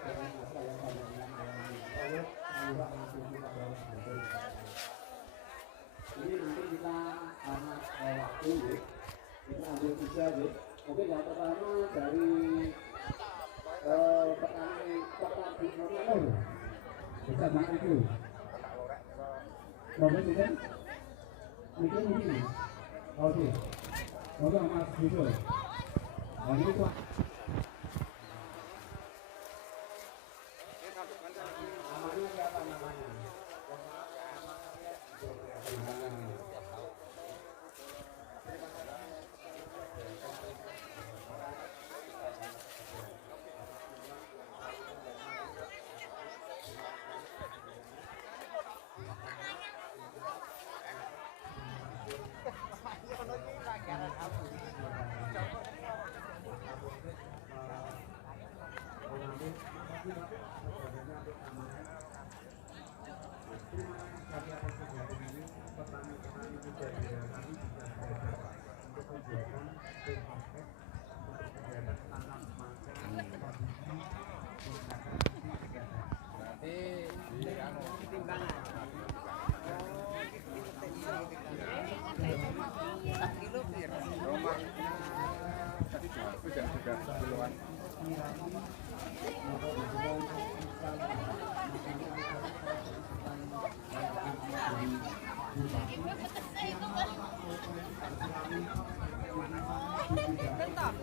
dengan apa yang kalian alami oleh juga langsung kita bahas ini nanti kita karena waktu ya, kita ambil tiga ya. Oke, yang pertama dari petani Honor bisa banget itu Robert itu kan ini oke Mas Yudo ini tuh namanya siapa namanya petani-petani muda di daerah ini bisa belajar untuk menjualkan paket untuk kegiatan tanam mangga berarti timbangan kilo rumahnya tadi juga kiloan bentar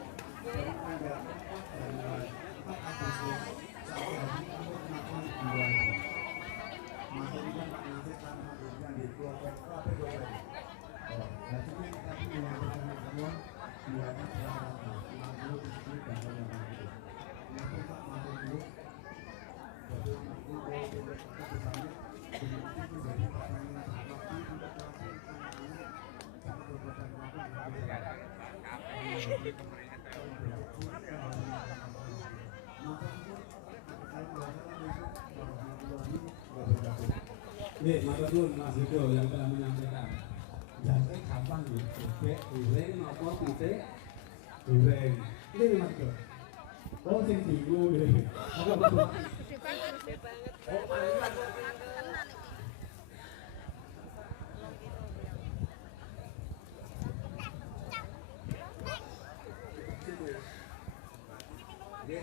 Nih, Mas Dul, Mas Yudo yang telah menyampaikan. Jadi gampang nih, bebek, goreng, apa titik, goreng. Ini Mas Dul. Oh, sing bingung deh. Apa betul? Oh,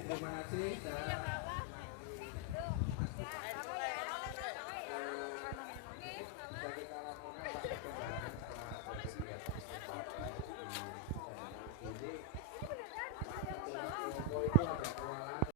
terima kasih.